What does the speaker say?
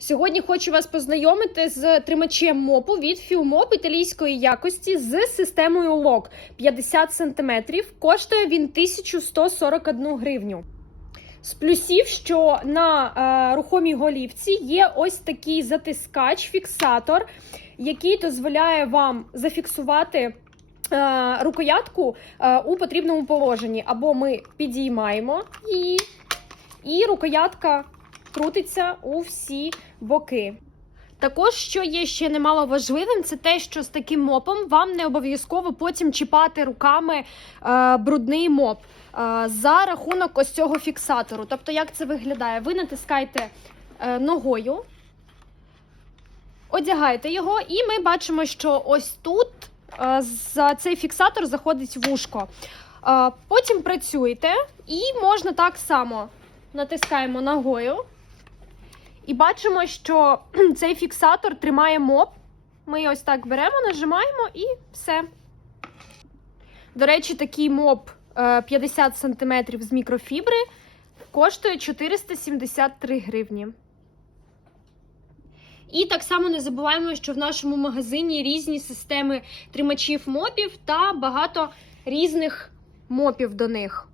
Сьогодні хочу вас познайомити з тримачем мопу від Філмоп італійської якості з системою LOC 50 см. Коштує він 1141 гривню. З плюсів, що на е, рухомій голівці є ось такий затискач, фіксатор, який дозволяє вам зафіксувати е, рукоятку е, у потрібному положенні. Або ми підіймаємо її, і рукоятка крутиться у всі боки. Також, що є ще немало важливим, це те, що з таким мопом вам не обов'язково потім чіпати руками е, брудний моп е, за рахунок ось цього фіксатору. Тобто, як це виглядає? Ви натискаєте е, ногою, одягаєте його, і ми бачимо, що ось тут е, за цей фіксатор заходить вушко. Е, потім працюєте, і можна так само натискаємо ногою. І бачимо, що цей фіксатор тримає моп. Ми ось так беремо, нажимаємо і все. До речі, такий моп е, 50 см з мікрофібри коштує 473 гривні. І так само не забуваємо, що в нашому магазині різні системи тримачів мопів та багато різних мопів до них.